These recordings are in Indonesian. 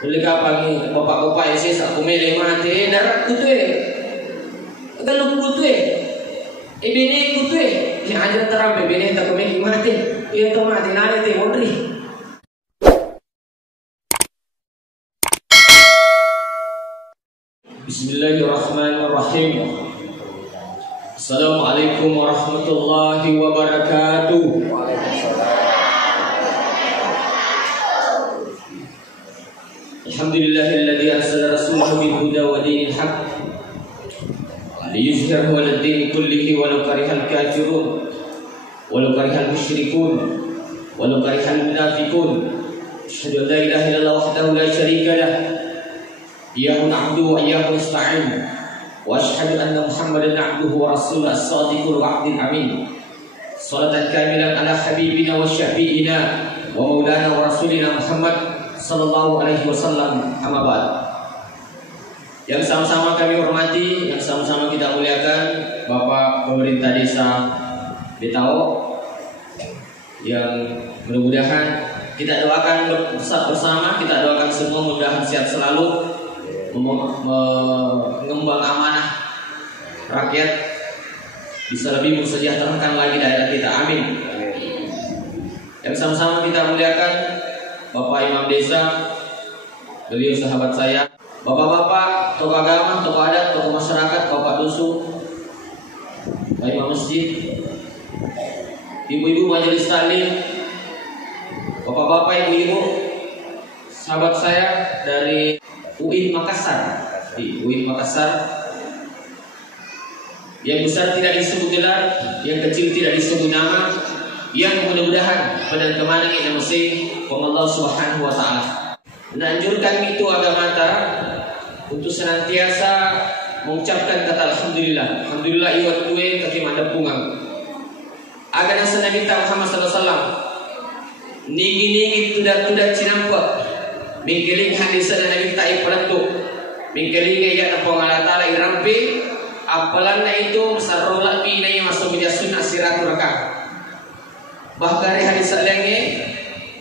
Uli kapag bapak-bapak isi sa kumili mati, darat ko to Galog ko to Ibini ko to Ajar terang bebini tak kumili mati. Itu mati nali te mondri. Bismillahirrahmanirrahim. Assalamualaikum warahmatullahi wabarakatuh. Alhamdulillahilladzi arsala rasulahu bil huda wa dinil haqq liyuzhirahu 'alad dini kullihi walau karihal kafirun walau karihal musyrikun walau karihal munafiqun. Asyhadu an la ilaha illallah wahdahu la syarika lah iyyahu na'budu wa iyyahu nasta'in wa asyhadu anna Muhammadan 'abduhu wa rasuluhu as-sadiqul wa'dil amin. Salatan kamilan ala habibina wa syafi'ina wa maulana wa rasulina Muhammad sallallahu alaihi wasallam. Amma ba'd. Yang sama-sama kami hormati, yang sama-sama kita muliakan Bapak Pemerintah Desa Betao, yang mudah-mudahan kita doakan bersama, kita doakan semua mudah-mudahan sehat selalu, mengembang amanah rakyat, bisa lebih mensejahterakan lagi daerah kita. Amin. Yang sama-sama kita muliakan Bapak Imam Desa, beliau sahabat saya, bapak-bapak, tokoh agama, tokoh adat, tokoh masyarakat, bapak dusun, imam masjid, ibu-ibu majelis taklim, bapak-bapak, ibu-ibu, sahabat saya dari UIN Makassar, di UIN Makassar, yang besar tidak disebut gelar, yang kecil tidak disebut nama, yang mudah-mudahan pada kemana kita mesti Allah Subhanahu wa taala menanjurkan itu agama kita untuk senantiasa mengucapkan kata alhamdulillah. Alhamdulillah iwat kue kaki mandap bungang. Agar nasa Nabi Muhammad sallallahu alaihi wasallam nigi tudak cinampot mingkiling hadis Nabi Taib pelantuk mingkiling ya na Allah taala irampi apalan na itu masarrola pinay masuk media sunnah siratul rakah. Bahkan hadis lainnya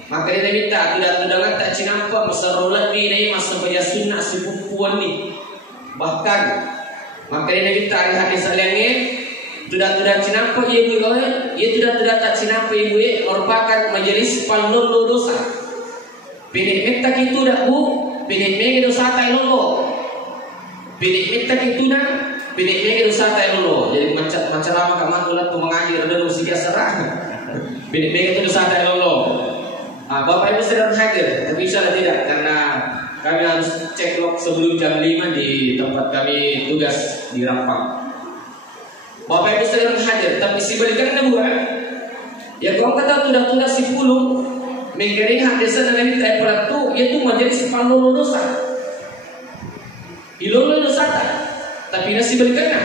maka dia minta tidak tak cinampa masarolat ni nai masa baca sunnah si perempuan ni. Bahkan maka dia minta hadis lainnya tidak cinampa ibu ia tidak tak cinampa ibu merupakan majelis panlolo dosa. Pilih minta itu dah bu, pilih mega dosa tak lolo. Pilih minta itu dah, pilih mega dosa tak lolo. Jadi macam lama kamu tulat tu mengajar dan musik serah. Pilih mega itu dosa tak lolo. Bapak Ibu sedang hadir, tapi insya Allah tidak, karena kami harus cek log sebelum jam 5 di tempat kami tugas di Rampang. Bapak Ibu sedang hadir, tapi si balikan ada buah. Ya kau kata tudah si puluh, mengkering hak desa dengan kita pelatu, yaitu menjadi sepanuh dosa. Ilolo dosa tak, tapi nasi balikan.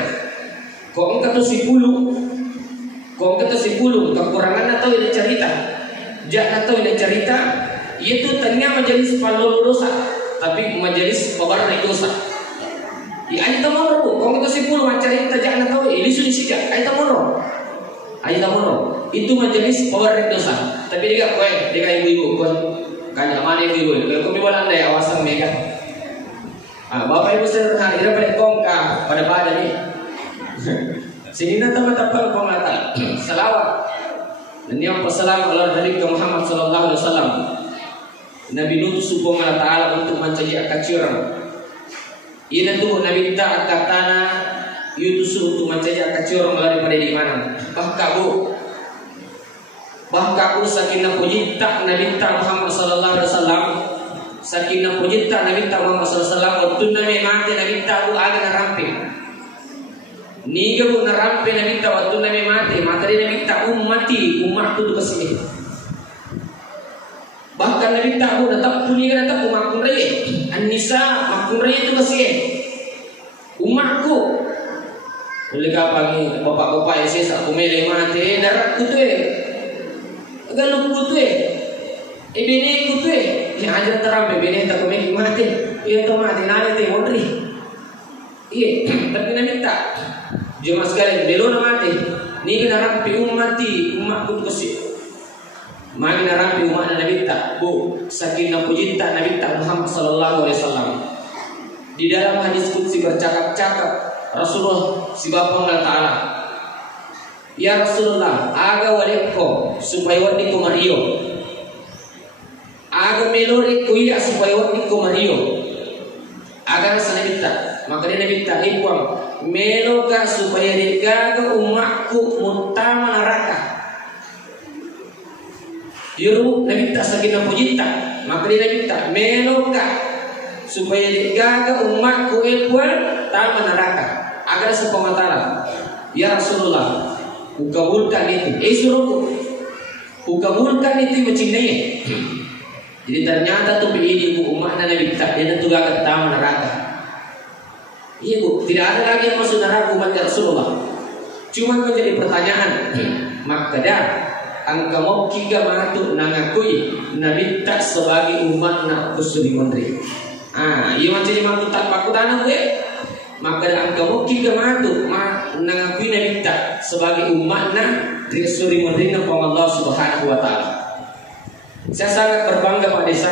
Kau kata si puluh, kekurangan atau ada cerita. Jangan tahu ini cerita itu tanya majelis palu dosa tapi majelis pebarang dosa. Ya aja tahu kau itu sepuluh cerita jangan tahu ini sudah sijak aja tahu itu majelis pebarang dosa. Tapi dia ibu-ibu kan mana ibu-ibu kalau kau bilang anda awasan mereka. Bapak Ibu sederhana dia pada kongka pada badan ni. Sini nanti mata kau ngata selawat. Dan yang pesalam Allah dari Muhammad sallallahu alaihi wasallam. Nabi Nuh subhanahu wa taala untuk mencari akaciran. Ia tuh Nabi tak katana yutusu untuk mencari akaciran daripada di mana. Bahkan sakinah pujita Nabi Muhammad sallallahu alaihi wasallam. Sakinah pujita Nabi Muhammad sallallahu alaihi wasallam waktu Nabi mati Nabi tahu agak ramping. Niga pun narampe Nabi ta waktu Nabi mati, maka dia Nabi ta umatku tu kesini. Bahkan Nabi ta pun tetap punya tetap umatku raya. An-Nisa makun raya tu kesini. Umatku. Oleh kapag bapak-bapak isi sa kumili mati, darat ku tu Galog ku tu ibini ku tu ajar terang bebini ta kumili mati. Ia tu mati nali te mondri. Iya, tapi Nabi tak. Jemaah sekalian, belum mati. Ni kena rampi umatku tu kasih. Magi narampi umat Nabi tak bu sakinah pujita Nabi tak Muhammad sallallahu alaihi wasallam. Di dalam hadis qudsi bercakap-cakap Rasulullah si Bapa Allah Taala, ya Rasulullah, aga waleko supaya wadi ko Mario, aga melori kuya supaya wadi ko Mario, aga sa Nabi tak, maka dia Nabi tak ipang meloka supaya digaga umatku mutama neraka. Yuru Nabi tak sakinah pujita, maka dia Nabi tak meloka supaya digaga umatku ikuan tama neraka. Agar sepematara, ya Rasulullah, ukabulkan itu. Suruhku, ukabulkan itu mencintai. Jadi ternyata tuh ini ibu umat Nabi tak dia tentu gak tama neraka. Iya bu, tidak ada lagi yang masuk neraka umat Rasulullah. Cuma menjadi pertanyaan, maka dah angka mau kiga matu nangakui Nabi tak sebagai umat nak kusuri menteri. Iya macam ni matu tak paku tanah gue. Maka angka mau kiga matu nangakui Nabi tak sebagai umat nak kusuri menteri nak Allah Subhanahu Wa Taala. Saya sangat berbangga Pak Desa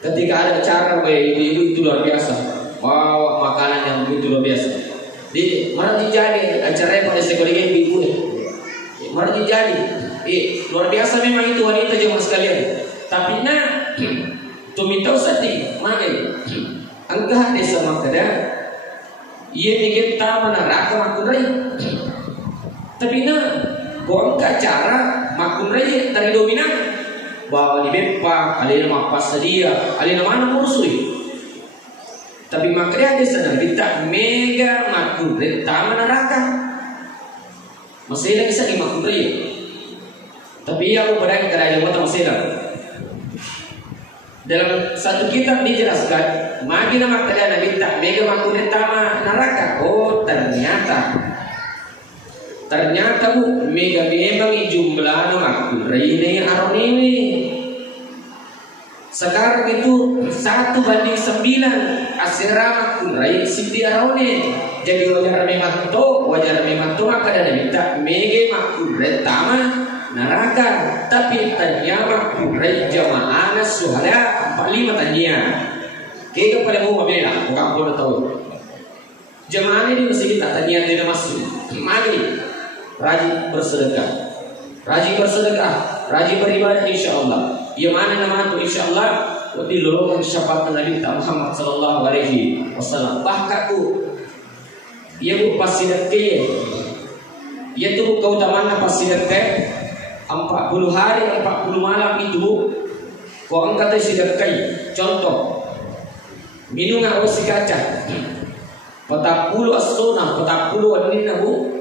ketika ada acara ibu itu luar biasa. Wow, makanan yang begitu luar biasa. Di mana dijadi acaranya pada sekolah ibu ni. Mana dijadi? Luar biasa memang itu wanita jemaah sekalian. Tapi nak tumitau sati, mana? Angkah desa makada. Ia ni kita meneraka makurai. Tapi nak buang acara makurai dari dominan. Bawa di bepa, alina mapas sedia, alina mana mursui. Tapi makanya desa kita mega makurai taman neraka. Masih lagi bisa dimakurai. Tapi aku berani kerana ilmu masih lagi. Dalam satu kitab dijelaskan, magi nama kerana Nabi tak mega makurai taman neraka. Oh ternyata bu mega memang jumlah makurai ini aron ini. Sekarang itu 1:9 asirama kurai siti arone. Jadi wajar memang to maka ada minta mege makurai tama neraka. Tapi tanya makurai jamaah suhada 45 tanya. Kita pada mau memela, bukan boleh tahu. Jamaah ini mesti kita tanya tidak masuk. Mari rajin bersedekah, rajin beribadah insyaallah. Yang mana nama itu insyaallah di lorong syafaat Nabi Muhammad sallallahu alaihi wasallam. Bahkan tu ia bu pasti dekat. Ia tu keutamaan pasti dekat 40 hari 40 malam itu kau angkat sedekah. Contoh minum air kaca 40 as-sunnah 40 wanita bu.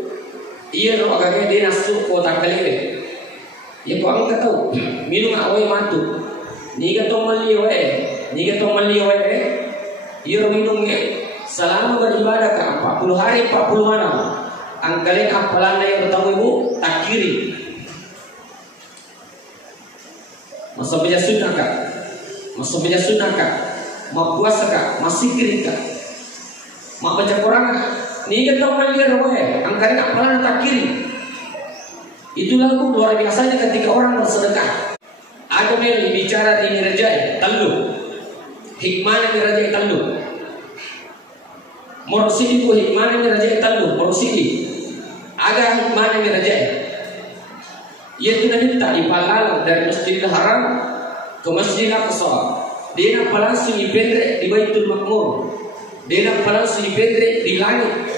Ia roh agaknya dia nasuh kota kelele. Ya kau angkat tahu minum air matu. Ni kata meliwe. Ia minumnya selama beribadah ke 40 hari 40 malam. Angkalin apalan yang bertemu ibu tak kiri. Masa baca sunnah kah? Mau puasa kah? Masih kiri kah? Mau baca Quran kah? Ni kata meliwe. Angkalin apalan tak kiri. Itulah luar biasanya ketika orang bersedekah. Ada yang bicara di nirjai talu. Hikmah nirjai talu. Mursidi ku hikmah nirjai talu. Mursidi. Ada hikmah nirjai. Yaitu Nabi tak dipalalang dari Masjidil Haram ke Masjidil Aqsa. Dia nak langsung dipendrek di Baitul Makmur. Dia nak langsung dipendrek di langit.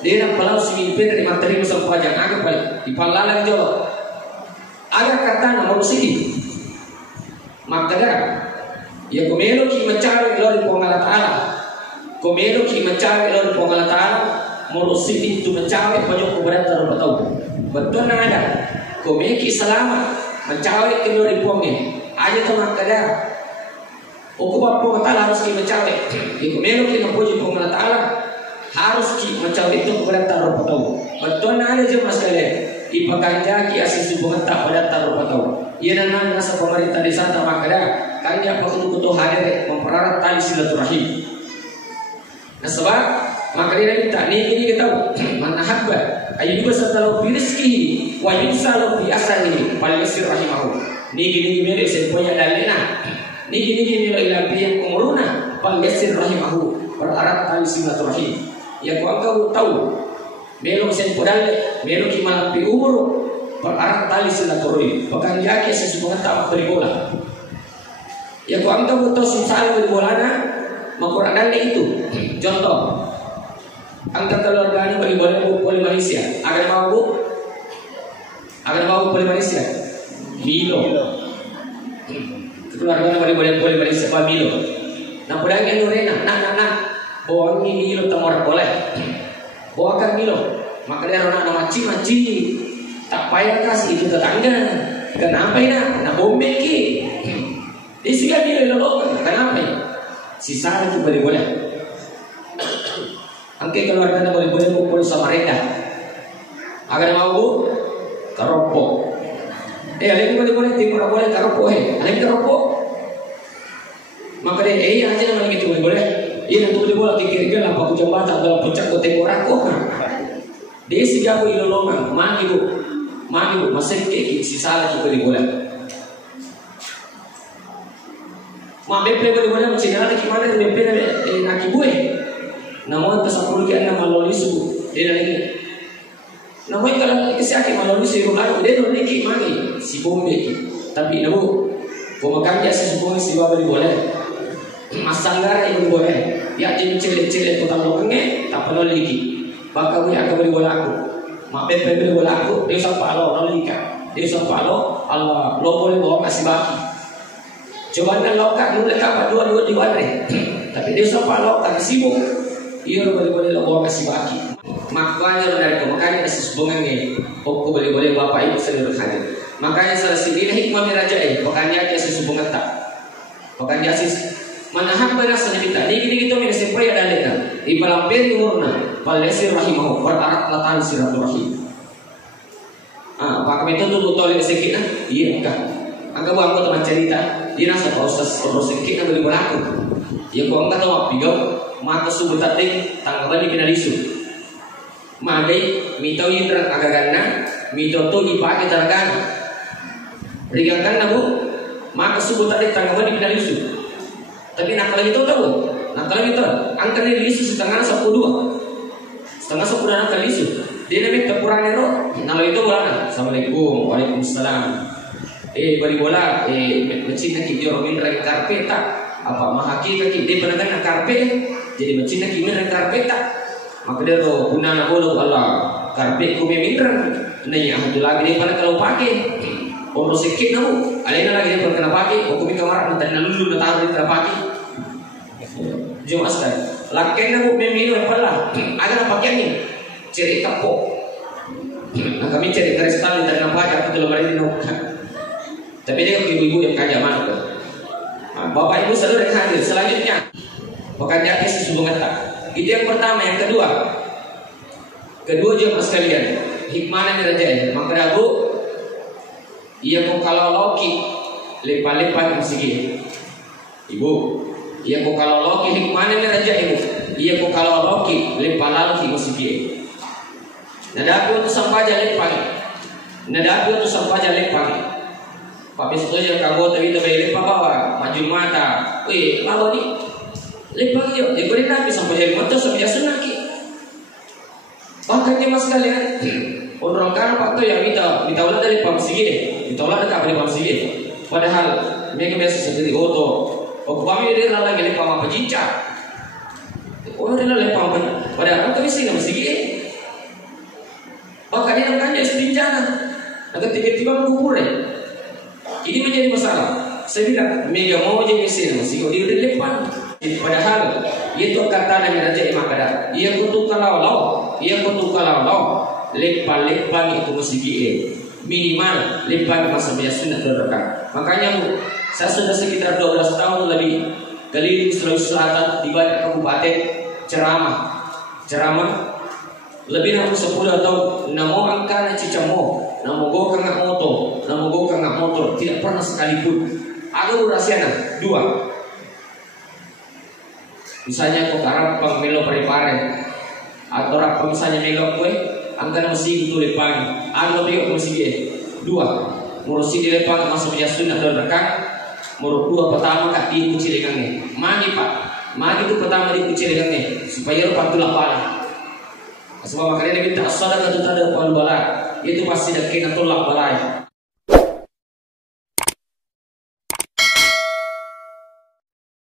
Dia nak langsung dipendrek di materi musim pajang. Agak balik dipalalang jawab. Ada kata nama Mursidi. Maka ya komelo ki mencari lor Allah Taala. Komelo ki mencari lor Allah Taala. Mursidi itu mencari pojok keberat terlalu tahu. Betul nak ada. Komelo ki selamat mencari ke lor pongnya. Aja tu maka Ukubat Allah Taala harus ki mencari. Ya komelo ki pojok Allah Taala harus ki mencari itu keberat terlalu tahu. Betul nak ada jemaah sekalian. Ipakanja ki asis hubungan tak pada taruh tahu. Ia nana nasa pemerintah desa tak makada. Kan dia perlu kutu hadir memperarat tali silaturahim. Nah sebab maka dia minta ni kita tahu mana habba Ayu juga setalau rizki wa yusalu bi asani paling sirrahimahu. Nigi mele semponya dalena. Nigi mele ilapi yang umuruna paling sirrahimahu. Berharap tali silaturahim. Ya ko angka tahu. Melo sempo dale, melo ki malapi umur. Berharap tali silaturahim. Bahkan yake sesuatu tak beribola. Ya ko angka tahu susah beribolana, makur dale itu. Contoh angka keluarganya boleh Malaysia. Agar mau boleh Malaysia. Milo. Keluarganya boleh Malaysia. Pak Milo. Nah pedangnya Nurena. Nah. Bawa ini Milo temor boleh. Bawakan Milo. Maka dia orang nama maci. Tak payah kasih itu tetangga. Kenapa ini? Nah bombe ki. Di sini Milo lolokan. Kenapa? Sisa itu boleh. Angke keluarganya boleh kumpul sama mereka. Agar mau bu, keropok. Ada yang boleh timur boleh keropok. Ada yang keropok. Maka dia aja nama gitu boleh. Iya nanti boleh kikir lah pakai jambatan dalam pecah ke timur aku. Dia sejauh ini lolongan. Magi bu, masih kiki sisa lagi boleh. Mabe boleh macam mana gimana mabe nak ibu namun tersapul ke anak malolisu dia lagi. Namun kalau kesihatan malolisu itu kan dia lagi magi si bombe. Tapi nabu pemakan dia sesuatu si bawa boleh. Masanggar itu boleh. Ya jadi celet potong longengnya tak perlu lagi. Bakal dia akan boleh aku. Mak boleh boleh aku. Dia sampai Allah lolika. Dia sampai Allah lo boleh bawa kasih baki. Coba kan lokak dulu letak dua di wadre. Tapi dia sampai Allah tak sibuk. Iya boleh bawa kasih baki. Makanya makanya kasih hubungannya. Pokok boleh bapak ibu seluruh hadir. Makanya salah sini hikmah raja makanya kasih hubungan tak. Makanya kasih manaham berasanya kita. Ini kita mesti supaya ada leka. Ibalampir umurna. Palesir rahimahu. Berarap latan silaturahim. Pak kami itu tuh tolong sedikit iya kah? Angka buang aku teman cerita. Dia rasa proses sedikit boleh berlaku. Ya kau angkat tahu apa? Maka subuh tadi tanggapan di penalisu. Magai mitau yudra agak-agaknya mitau tu dipakai terkan. Rigakan nabu. Maka subuh tadi tanggapan di penalisu. Tapi nak lagi tahu. Nak lagi tahu. Angka ni lisu setengah 10 nak lisu. Dia nabi terkurang nero. Kalau itu bola. Assalamualaikum, waalaikumsalam. Beri bola. Mencina kita orang minta karpet tak. Apa mahaki kaki dia pernah nak karpet. Jadi mencina kimi dan karpet tak. Maka dia tu guna nak bolu Allah karpet ku memindra. Nanya hatu lagi dia pada kalau pakai. Orang sikit namu. Alena lagi dia pernah kena pakai. Aku mi kamar nanti nalulu nataru dia pakai. Jom asal. Lakin namu memindra pala. Ada pakaian ni. Ceri kapok. Nah kami cari garis tali dan nampak aku telah berani nak. Tapi dia ibu-ibu yang kaya mana tu. Bapak ibu selalu yang hadir. Selanjutnya. Makanya kasih hubungan tak. Itu yang pertama. Yang kedua juga sekalian hikmahnya raja ya. Maka dabu ia kok kalau loki lepas-lepas masih ibu. Ia kok kalau loki hikmahnya raja ibu. Ia kok kalau loki lepas-lepas masih nadaku itu sampai lepas. Nadaku itu sampai lepas. Pak besok yang kamu tadi tu lepas bawa maju mata. Bawa ni. Lepas dia, dia boleh nabi sampai jadi mata sampai sunat ki. Bahkan mas kalian, orang kan waktu yang kita ulah dari pamsigi, kita ulah dekat dari pamsigi. Padahal mereka biasa seperti oto, kami dia lagi lepas apa jinca. Orang dia lepas apa? Padahal kami sih nggak pamsigi. Bahkan dia namanya setinjana, agak tiba-tiba mengukur. Ini menjadi masalah. Saya bilang, mega mau jadi mesin, masih dia udah lepas. Padahal itu kata Nabi Raja Imam Kada. Ia kutu kalau lepas itu mesti minimal lepas masa biasa sunnah terdekat. Makanya saya sudah sekitar 12 tahun lebih keliling Sulawesi Selatan di banyak kabupaten ceramah lebih dari 10 tahun. Namo angkana cicamo, namo go kangak motor, tidak pernah sekalipun. Ada urasiana 2. Misalnya kau karap pang melo pare-pare atau rapang misalnya melo kue angka masih itu lepang, anda tengok masih dia dua, murusi di lepang masuk punya sunnah dan rekang, murut dua pertama kak di kucil dengannya, mandi pak, mandi itu pertama di kucil dengannya, supaya lupa tulah parah. Sebab makanya dia minta asal dan ada pal balai, itu pasti dah kena tolak balai.